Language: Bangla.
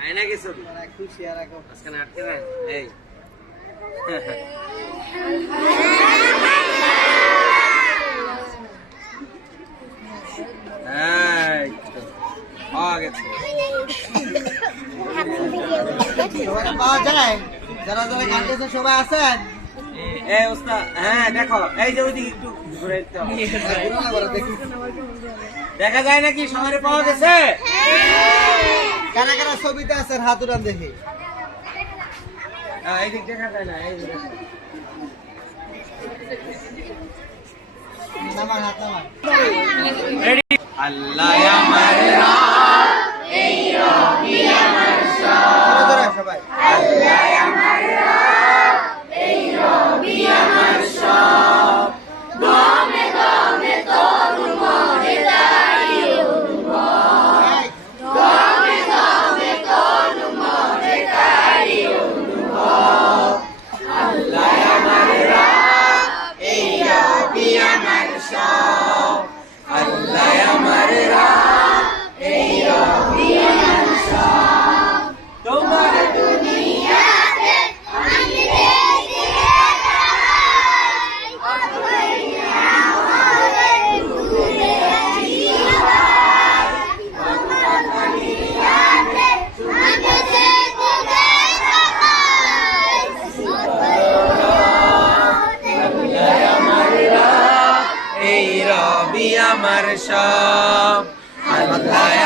আয়না গেছো এখন আজকে আটকে না এই। গেছে। সবাই আছেন? ওস্তাদ হ্যাঁ দেখো এই যে ওইদিকে একটু ঘুরে দিতে হবে। ঘুরো না ঘুরো, দেখি। দেখা যায় নাকি? শহরে পাওয়া গেছে? কারা ছবিতে আছেন হাত উড়ান দেখি। হ্যাঁ, এই দিক দেখা যায় না এই যে হাত আল্লাহ আমার সব। আল্লাহ